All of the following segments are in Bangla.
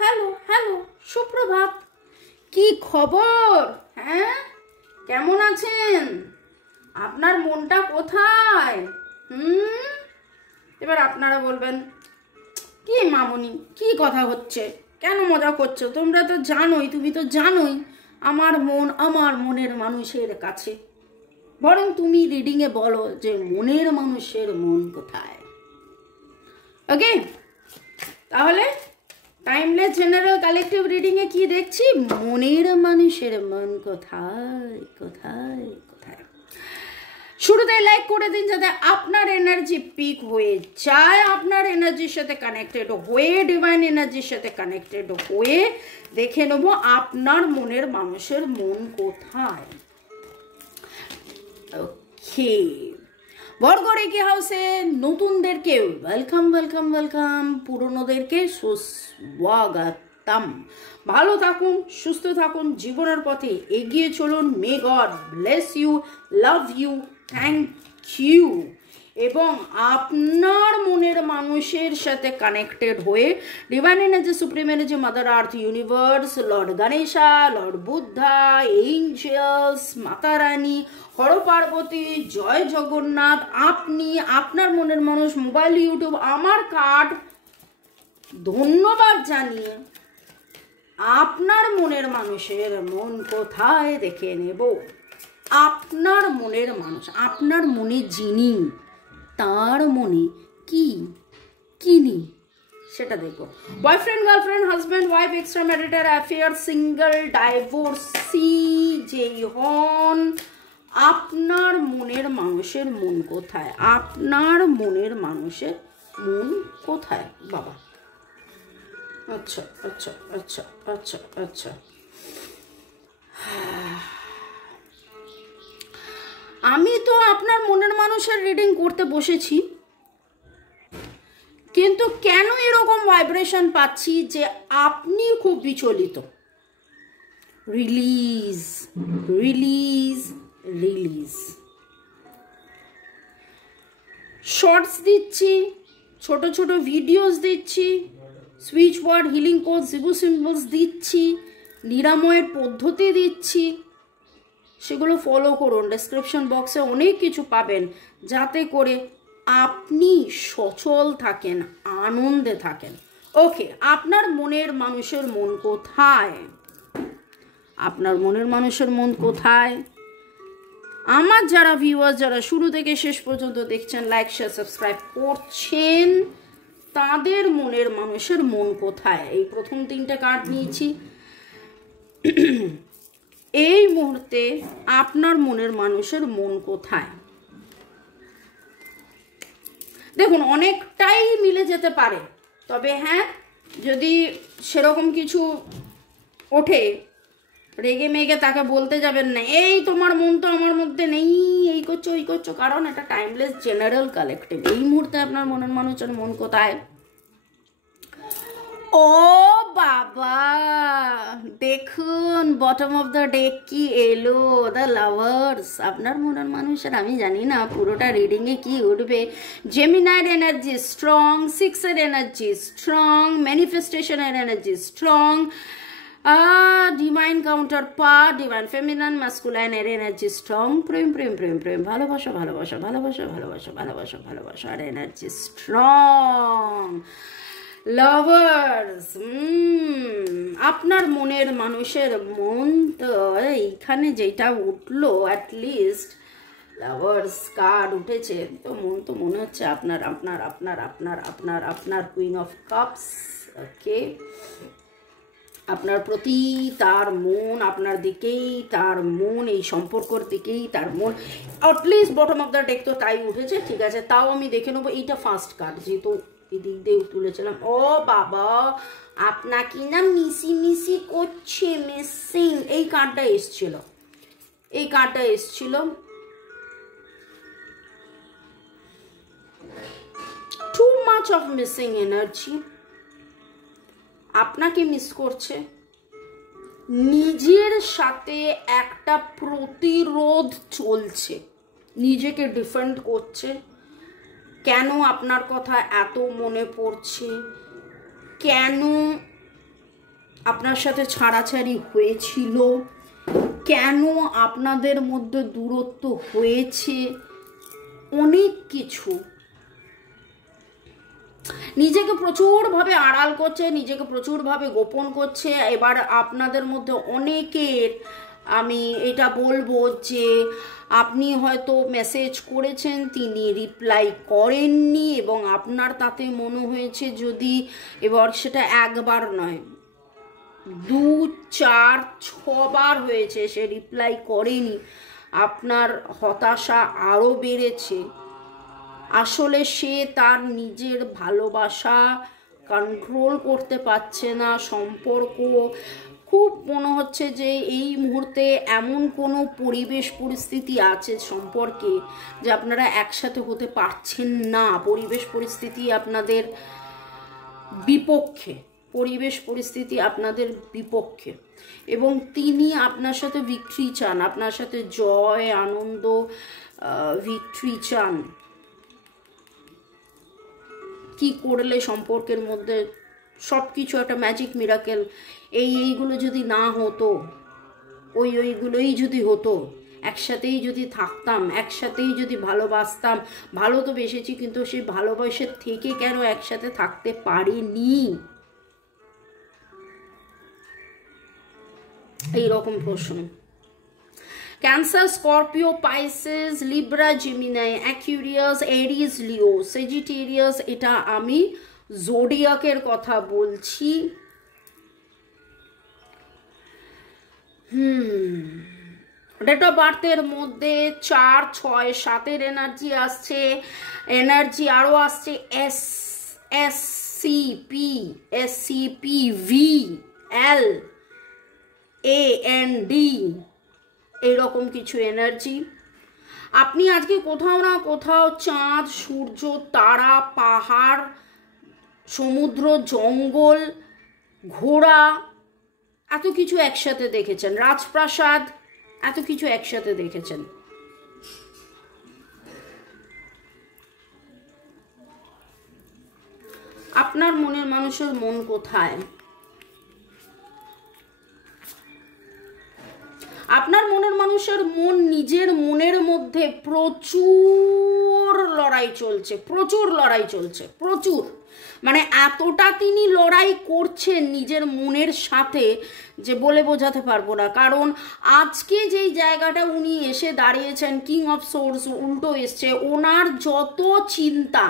হ্যালো হ্যালো, সুপ্রভাত। কি খবর? হ্যাঁ, কেমন আছেন? আপনার মনটা কোথায়? এবার আপনারা বলবেন, কি মামনি, কি কথা হচ্ছে, কেন মজা করছো? তোমরা তো জানোই, তুমি তো জানোই আমার মন আমার মনের মানুষের কাছে। বরং তুমি রিডিংয়ে বলো যে মনের মানুষের মন কোথায়। ওকে, তাহলে টাইমলেস জেনারেল কালেকটিভ রিডিংয়ে কি দেখছি? মনের মানুষের মন কোথায় কোথায় কোথায়। শুরুতে লাইক করে দিন যাতে আপনার এনার্জি পিক হয়ে যায়, আপনার এনার্জির সাথে কানেক্টেড হয়ে, ডিভাইন এনার্জির সাথে কানেক্টেড হয়ে দেখে নেব আপনার মনের মানুষের মন কোথায়। ওকে, বর্গরেখি হাউসে নতুনদেরকে ওয়েলকাম ওয়েলকাম ওয়েলকাম, পুরনোদেরকে সুস্বাগতম। ভালো থাকুন, সুস্থ থাকুন, জীবনের পথে এগিয়ে চলুন। May God bless you, love you, thank you. এবং আপনার মনের মানুষের সাথে কানেক্টেড হয়ে divine energy, supreme energy, mother earth, universe, lord Ganesha, lord Buddha, angels, Mata Rani, হর পার্বতী, জয় জগন্নাথ, আপনি, আপনার মনের মানুষ, মোবাইল, ইউটিউব, আমার কার্ড ধন্যবাদ জানিয়ে আপনার মনের মানুষের মন কোথায় দেখে নেব। আপনার মনের মানুষ, আপনার মনে যিনি, তার মনে কি কিনি সেটা দেখো। Boyfriend, girlfriend, husband, wife, extra marital affair, single, divorcee যেই হন, আপনার মনের মানুষের মন কোথায়? আপনার মনের মানুষের মন কোথায় বাবা? আচ্ছা আচ্ছা আচ্ছা আচ্ছা আচ্ছা, আমি তো আপনার মনের মানুষের রিডিং করতে বসেছি, কিন্তু কেন এরকম ভাইব্রেশন পাচ্ছি যে আপনি খুব বিচলিত। Release release release. শর্টস দিচ্ছি, ছোট ছোট ভিডিওস দিচ্ছি, সুইচ ওয়ার্ড, হিলিং কোড, জিগু সিম্বলস দিচ্ছি, নিরাময়ের পদ্ধতি দিচ্ছি, সেগুলো ফলো করুন। ডেসক্রিপশন বক্সে অনেক কিছু পাবেন যাতে করে আপনি সচল থাকেন, আনন্দে থাকেন। ওকে, আপনার মনের মানুষের মন কোথায়? আপনার মনের মানুষের মন কোথায়? আমার যারা ভিউয়ার্স, যারা শুরু থেকে শেষ পর্যন্ত দেখছেন, লাইক শেয়ার সাবস্ক্রাইব করছেন, তাদের মনের মানুষের মন কোথায়? এই প্রথম 3টে কার্ড নিয়েছি। এই মুহূর্তে আপনার মনের মানুষের মন কোথায়? দেখুন, অনেকটাই মিলে যেতে পারে, তবে হ্যাঁ, যদি সেরকম কিছু ওঠে, রেগে মেগে তাকে বলতে যাবেন না এই তোমার মন তো আমার মধ্যে নেই, এই করছো ওই করছো, কারণ এটা টাইমলেস জেনারেল কালেকটিভ। এই মুহূর্তে আপনার মনের মানুষের মন কোথায়? ও বাবা, দেখুন বটম অফ দ্য ডেক কি এলো, দ্য লাভার্স। আপনার মনের মানুষের আমি জানি না পুরোটা রিডিংয়ে কি উঠবে। জেমিনাইর এনার্জি স্ট্রং, 6-এর এনার্জি স্ট্রং, ম্যানিফেস্টেশনের energy strong, divine counterpart, divine feminine ম্যাসকুলাইনের এনার্জি স্ট্রং, প্রেম প্রেম প্রেম প্রেম, ভালোবাসা ভালোবাসা ভালোবাসা ভালোবাসা ভালোবাসা ভালোবাসা আর এনার্জি স্ট্রং। লাভার্স, আপনার মনের মানুষের মন তো এইখানে যেটা উঠলো, অ্যাটলিস্ট লাভার্স কার্ড উঠেছে, তো মনে হচ্ছে আপনার আপনার আপনার আপনার আপনার আপনার কুইন অফ কাপস। ওকে, আপনার প্রতি তার মন, আপনার দিকেই তার মন, এই সম্পর্কর দিকেই তার মন। At least bottom of the deck তো তাই উঠেছে, ঠিক আছে, তাও আমি দেখে নেবো। এইটা ফার্স্ট কার্ড, যেহেতু এদিক দিয়ে তুলেছিলাম। ও বাবা, আপনাকে না মিশি মিশি করছে, মিসিং। এই কার্ডটা এসছিল, এই কার্ডটা এসছিল। Too much of missing energy, আপনাকে মিস করছে, নিজের সাথে একটা প্রতিরোধ চলছে, নিজেকে ডিফেন্ড করছে। কেন আপনার কথা এত মনে পড়ছে, কেন আপনার সাথে ছাড়াছাড়ি হয়েছিল, কেন আপনাদের মধ্যে দূরত্ব হয়েছে, অনেক কিছু। নিজেকে প্রচুরভাবে আড়াল করছে, নিজেকে প্রচুরভাবে গোপন করছে। এবার আপনাদের মধ্যে অনেকের আমি এটা বলবো যে আপনি হয়তো মেসেজ করেছেন, তিনি রিপ্লাই করেননি, এবং আপনার তাতে মনে হয়েছে যদি এবার সেটা একবার নয়, 2, 4, 6 বার হয়েছে সে রিপ্লাই করেনি, আপনার হতাশা আরও বেড়েছে। আসলে সে তার নিজের ভালোবাসা কন্ট্রোল করতে পারছে না। সম্পর্ক খুব মনে হচ্ছে যে এই মুহূর্তে এমন কোনো পরিবেশ পরিস্থিতি আছে সম্পর্কে যে আপনারা একসাথে হতে পারছেন না। পরিবেশ পরিস্থিতি আপনাদের বিপক্ষে, পরিবেশ পরিস্থিতি আপনাদের বিপক্ষে, এবং তিনি আপনার সাথে ভিক্টরি চান, আপনার সাথে জয় আনন্দ ভিক্টরি চান। কি করলে সম্পর্কের মধ্যে সব কিছু একটা ম্যাজিক মিরাকেল, এইগুলো যদি না হতো, ওইগুলোই যদি হতো, একসাথেই যদি থাকতাম, একসাথেই যদি ভালোবাসতাম, ভালো তো বেসেছি কিন্তু সেই ভালোবাসার থেকে কেন একসাথে থাকতে পারিনি, এইরকম প্রশ্ন। Cancer, Scorpio, Pisces, Libra, Gemini, Aquarius, Aries, Leo, Sagittarius, এটা আমি জোডিয়াকের কথা বলছি। ডেট অফ বার্থের মধ্যে 4, 6, 7 এনার্জি আসছে, এনার্জি আরও আসছে SCP, VL, AND, এইরকম কিছু এনার্জি। আপনি আজকে কোথাও না কোথাও চাঁদ, সূর্য, তারা, পাহাড়, সমুদ্র, জঙ্গল, ঘোড়া, এত কিছু একসাথে দেখেছেন, রাজপ্রাসাদ, এত কিছু একসাথে দেখেছেন। আপনার মনের মানুষের মন কোথায়? আপনার মনের মানুষের মন, নিজের মনের মধ্যে প্রচুর লড়াই চলছে, প্রচুর লড়াই চলছে, প্রচুর, মানে এতটা তিনি লড়াই করছেন নিজের মনের সাথে যে বলে বোঝাতে পারবো না। কারণ আজকে যেই জায়গাটা উনি এসে দাঁড়িয়েছেন, কিং অফ সোর্স উল্টো এসছে, ওনার যত চিন্তা,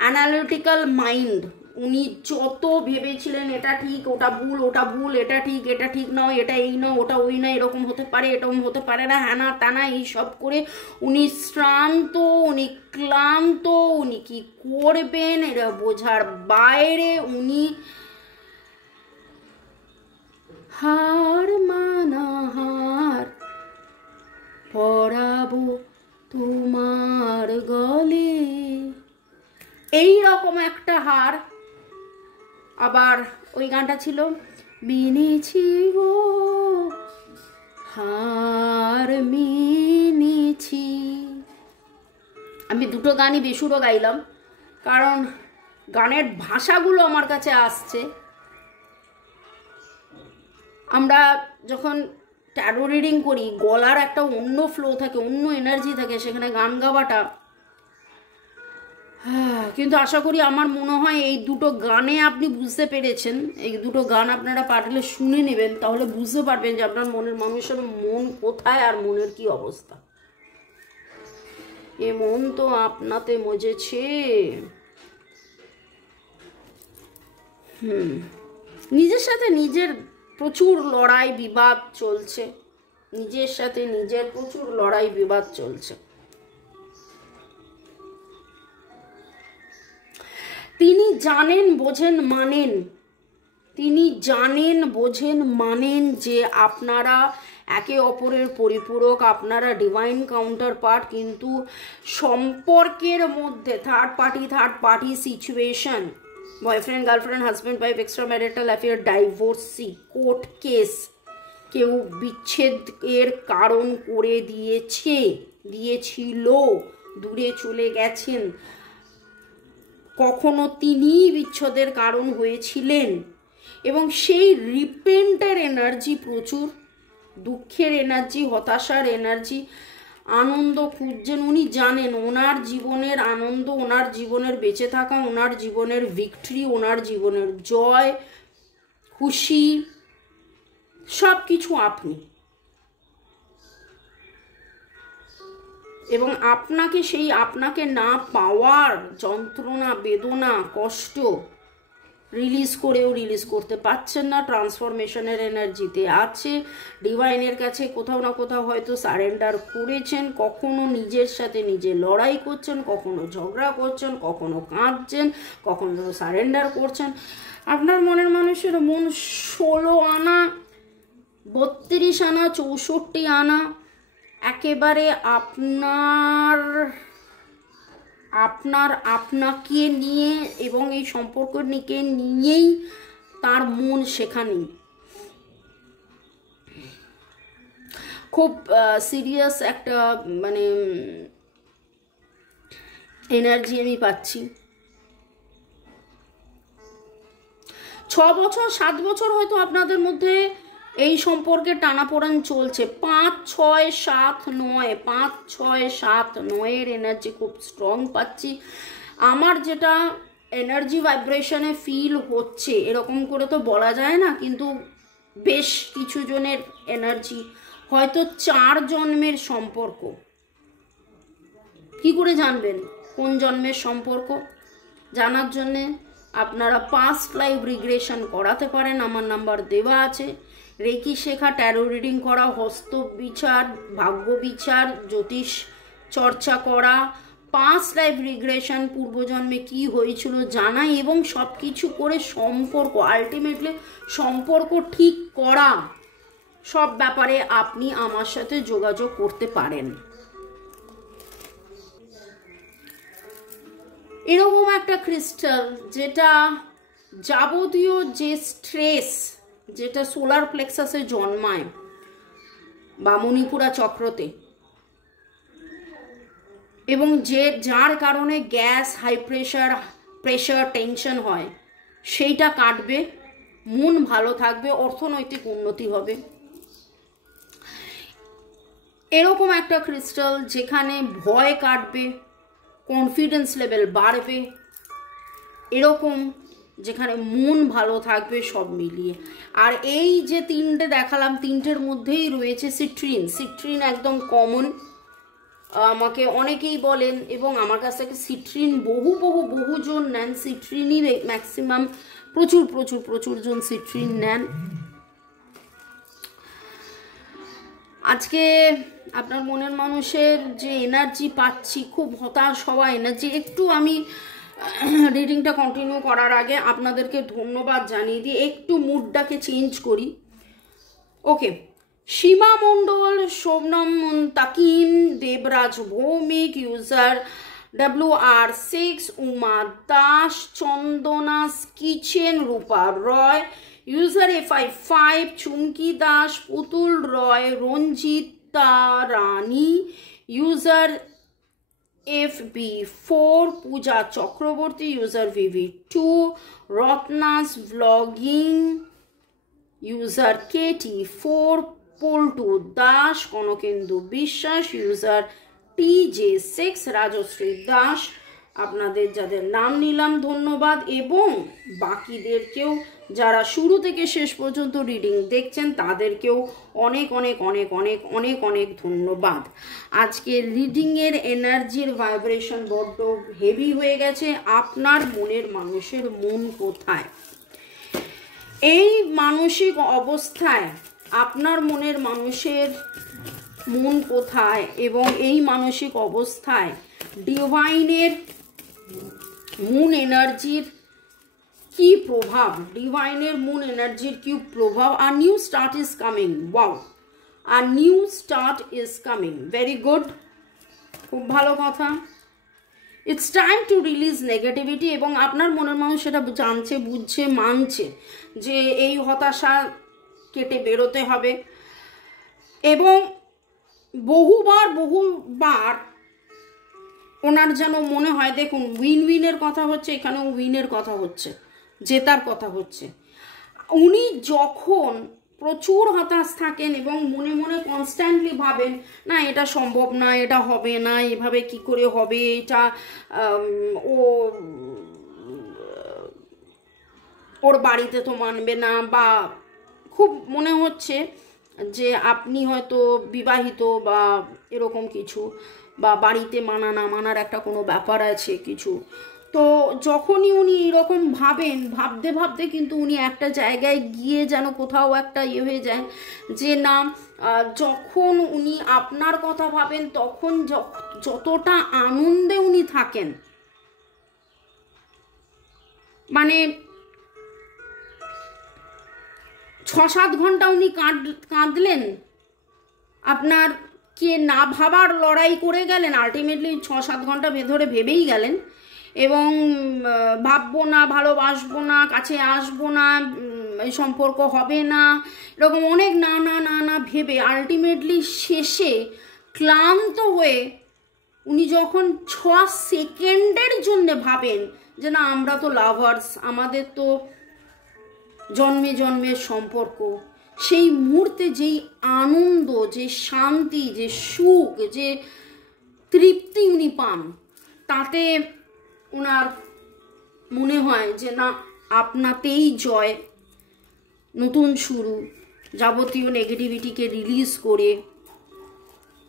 অ্যানালিটিক্যাল মাইন্ড, উনি যত ভেবেছিলেন এটা ঠিক, ওটা ভুল, ওটা ভুল, এটা ঠিক, এটা ঠিক নয়, এটা এই নয়, ওটা ওই নয়, এরকম হতে পারে, এরকম হতে পারে না, হ্যানা তানা, এইসব করে উনি শ্রান্ত, উনি ক্লান্ত, উনি কি করবেন এটা বোঝার বাইরে। উনি হার মানা হার পরাবো তোমার গলে, এই রকম একটা হার। আবার ওই গানটা ছিল, মেনেছি গো হার মেনেছি। আমি দুটো গানই বেসুরো গাইলাম কারণ গানের ভাষাগুলো আমার কাছে আসছে। আমরা যখন ট্যারো রিডিং করি, গলার একটা অন্য ফ্লো থাকে, অন্য এনার্জি থাকে, সেখানে গান গাওয়াটা, কিন্তু আশা করি, আমার মনে হয় এই দুটো গানে আপনি বুঝতে পেরেছেন। এই দুটো গান আপনারা পারলে শুনে নেবেন, তাহলে বুঝতে পারবেন যে আপনার মনের মানুষের মন কোথায় আর মনের কি অবস্থা। এ মন তো আপনাতে মজেছে। নিজের সাথে নিজের প্রচুর লড়াই বিবাদ চলছে, নিজের সাথে নিজের প্রচুর লড়াই বিবাদ চলছে। তিনি জানেন, বোঝেন, মানেন, তিনি জানেন, বোঝেন, মানেন যে আপনারা একে অপরের পরিপূরক, আপনারা ডিভাইন কাউন্টার পার্ট, কিন্তু সম্পর্কের মধ্যে third party situation, boyfriend, girlfriend, husband, wife, extra marital affair, divorcee, court case, কেউ বিচ্ছেদের কারণ করে দিয়েছিল, দূরে চলে গেছেন, কখনো তিনিই বিচ্ছেদের কারণ হয়েছিলেন, এবং সেই রিপেন্টের এনার্জি প্রচুর, দুঃখের এনার্জি, হতাশার এনার্জি, আনন্দ খুঁজছেন। উনি জানেন ওনার জীবনের আনন্দ, ওনার জীবনের বেঁচে থাকা, ওনার জীবনের ভিক্টরি, ওনার জীবনের জয়, খুশি, সব কিছু আপনি। এবং আপনাকে সেই আপনাকে না পাওয়ার যন্ত্রণা, বেদনা, কষ্ট রিলিজ করতে পারছেন না। ট্রান্সফরমেশনের এনার্জিতে আছে, ডিভাইনের কাছে কোথাও না কোথাও হয়তো সারেন্ডার করেছেন, কখনো নিজের সাথে নিজে লড়াই করছেন, কখনো ঝগড়া করছেন, কখনো কাঁদছেন, কখনো সারেন্ডার করছেন। আপনার মনের মানুষের মন 16 আনা, 32 আনা, 64 আনা একেবারে আপনাকে নিয়ে এবং এই সম্পর্ককে নিয়েই তার মন সেখানেই। খুব সিরিয়াস একটা মানে এনার্জি আমি পাচ্ছি। 6 বছর 7 বছর হয়তো আপনাদের মধ্যে এই সম্পর্কে টানাপোড়েন চলছে। 5, 6, 7, 9, 5, 6, 7, 9 এনার্জি খুব স্ট্রং পাচ্ছি। আমার যেটা এনার্জি ভাইব্রেশনে ফিল হচ্ছে, এরকম করে তো বলা যায় না, কিন্তু বেশ কিছু জনের এনার্জি হয়তো 4 জন্মের সম্পর্ক। কি করে জানবেন কোন জন্মের সম্পর্ক? জানার জন্যে আপনারা পাস্ট লাইফ রিগ্রেশন করাতে পারেন, আমার নাম্বার দেওয়া আছে। রেকি শেখা, ট্যারো রিডিং করা, হস্ত বিচার, ভাগ্য বিচার, জ্যোতিষ চর্চা করা, পাস্ট লাইফ রিগ্রেশন, পূর্বজন্মে কি হয়েছিল জানা, এবং সব কিছু করে সম্পর্ক, আলটিমেটলি সম্পর্ক ঠিক করা, সব ব্যাপারে আপনি আমার সাথে যোগাযোগ করতে পারেন। এরকম একটা ক্রিস্টাল যেটা যাবতীয় যে স্ট্রেস, যেটা সোলার প্লেক্সাসে জন্মায় বা মণিপুরা চক্রতে, এবং যার কারণে গ্যাস, হাই প্রেশার, টেনশন হয়, সেইটা কাটবে, মন ভালো থাকবে, অর্থনৈতিক উন্নতি হবে। এরকম একটা ক্রিস্টাল যেখানে ভয় কাটবে, কনফিডেন্স লেভেল বাড়বে, এরকম যেখানে মন ভালো থাকবে, সব মিলিয়ে। আর এই যে 3টে দেখালাম, 3টের মধ্যেই রয়েছে সিট্রিন। সিট্রিন একদম কমন, আমাকে অনেকেই বলেন, এবং আমার কাছ থেকে সিট্রিন বহুজন নেন। সিট্রিনই ম্যাক্সিমাম, প্রচুর জন সিট্রিন নেন। আজকে আপনার মনের মানুষের যে এনার্জি পাচ্ছি, খুব হতাশ হওয়া এনার্জি। একটু আমি রিডিংটা কন্টিনিউ করার আগে আপনাদেরকে ধন্যবাদ জানিয়ে দিই, একটু মুডটাকে চেঞ্জ করি। ওকে, সীমা মণ্ডল, সোমনাম তাকিম, Debraj Bhowmik, user WR6, Uma Das, Chandana's kitchen, Rupa Roy, user FI5, Chumki Das, Putul Roy, Ranjita Rani, user FB4, Puja Chakraborty, user VV2, Ratna's blogging, user KT4, Poltu Das, Kanakendu Biswas, user TJ6, Rajshri Das. আপনাদের যাদের নাম নিলাম ধন্যবাদ, এবং বাকিদেরকেও যারা শুরু থেকে শেষ পর্যন্ত রিডিং দেখছেন তাদেরকেও অনেক ধন্যবাদ। আজকে রিডিংয়ের এনার্জির ভাইব্রেশন বড্ড হেভি হয়ে গেছে। আপনার মনের মানুষের মন কোথায়? এই মানসিক অবস্থায় আপনার মনের মানুষের মন কোথায়, এবং এই মানসিক অবস্থায় ডিভাইনের মুন এনার্জির কি প্রভাব, ডিভাইনের মুন এনার্জির কি প্রভাব। আর new start is coming. Wow, আর new start is coming, very good, খুব ভালো কথা। It's time to release negativity, এবং আপনার মনের মানুষ সেটা জানছে, বুঝছে, মানছে যে এই হতাশা কেটে বেরোতে হবে। এবং বহুবার ওনার যেন মনে হয়, দেখুন উইনের কথা হচ্ছে, এখানেও উইনের কথা হচ্ছে, জেতার কথা হচ্ছে। উনি যখন প্রচুর হতাশ থাকেন এবং মনে মনে কনস্ট্যান্টলি ভাবেন না এটা সম্ভব না, এটা হবে না, এভাবে কি করে হবে, এটা ওর বাড়িতে তো মানবে না, বা খুব মনে হচ্ছে যে আপনি হয়তো বিবাহিত বা এরকম কিছু, বা বাড়িতে মানা না মানার একটা কোনো ব্যাপার আছে কিছু। তো যখনই উনি এরকম ভাবেন, ভাবতে ভাবতে কিন্তু উনি একটা জায়গায় গিয়ে যেন কোথাও একটা ইয়ে হয়ে যায় যে না, যখন উনি আপনার কথা ভাবেন তখন যতটা আনন্দে উনি থাকেন, মানে 6-7 ঘন্টা উনি কাঁদলেন, আপনার কে না ভাবার লড়াই করে গেলেন, আলটিমেটলি 6-7 ঘন্টা ধরে ভেবেই গেলেন এবং ভাববো না, ভালোবাসবো না, কাছে আসবো না, এই সম্পর্ক হবে না, এরকম অনেক না না না না ভেবে আলটিমেটলি শেষে ক্লান্ত হয়ে উনি যখন 6 সেকেন্ডের জন্য ভাবেন যে না আমরা তো লাভার্স, আমাদের তো জন্মে জন্মের সম্পর্ক, সেই মুহূর্তে যেই আনন্দ, যে শান্তি, যে সুখ, যে তৃপ্তি উনি পান, তাতে ওনার মনে হয় যে না আপনাতেই জয়, নতুন শুরু, যাবতীয় নেগেটিভিটিকে রিলিজ করে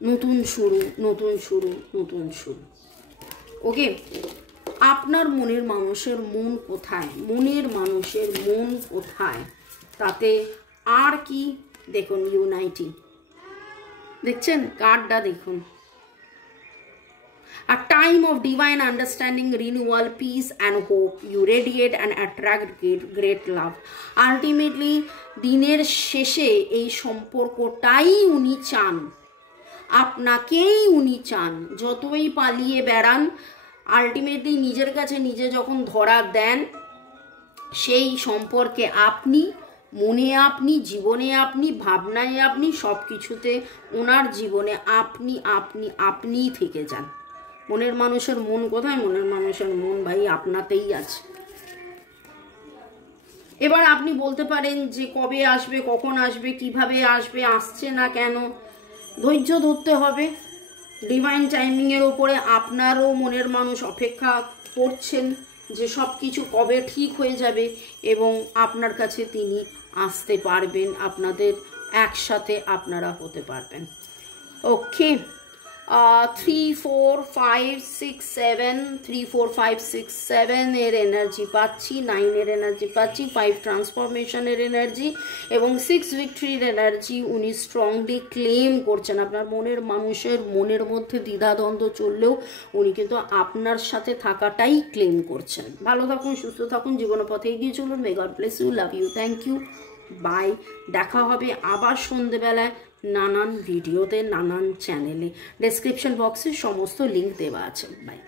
নতুন শুরু, নতুন শুরু, নতুন শুরু। ওকে, আপনার মনের মানুষের মন কোথায়, মনের মানুষের মন কোথায়, তাতে আর কি দেখুন, ইউনাইটি দেখছেন, কার্ডটা দেখুন, a time of divine understanding, renewal, peace and hope. You radiate and attract great love. Ultimately দিনের শেষে এই সম্পর্কটাই উনি চান, আপনাকেই উনি চান। যতই পালিয়ে বেড়ান, আলটিমেটলি নিজের কাছে নিজে যখন ধরা দেন, সেই সম্পর্কে আপনি, মনে আপনি, জীবনে আপনি, ভাবনায় আপনি, সব কিছুতে ওনার জীবনে আপনি আপনি আপনিই থেকে যান। মনের মানুষের মন কোথায়? মনের মানুষের মন ভাই আপনাতেই আছে। এবার আপনি বলতে পারেন যে কবে আসবে, কখন আসবে, কিভাবে আসবে, আসছে না কেন? ধৈর্য ধরতে হবে, ডিভাইন টাইমিংয়ের ওপরে আপনারও মনের মানুষ অপেক্ষা করছেন যে সব কিছু কবে ঠিক হয়ে যাবে এবং আপনার কাছে তিনি আসতে পারবেন, আপনাদের একসাথে আপনারা হতে পারবেন। ওকে, 3 4 5 6 7 3 4 5 6 7 এর এনার্জি পাচ্ছি, 9 এর এনার্জি পাচ্ছি, 5 ট্রান্সফরমেশনের এনার্জি এবং 6 ভিক্টরির এনার্জি উনি স্ট্রংলি ক্লেম করছেন। আপনার মনের মানুষের মনের মধ্যে দ্বিধাদ্বন্দ্ব চললেও উনি কিন্তু আপনার সাথে থাকাটাই ক্লেম করছেন। ভালো থাকুন, সুস্থ থাকুন, জীবনের পথে এগিয়ে চলুন। May God bless you, love you, thank you, bye. দেখা হবে আবার সন্ধেবেলায় নানান ভিডিওতে, নানান চ্যানেলে। ডেসক্রিপশন বক্সে সমস্ত লিঙ্ক দেওয়া আছে। বাই।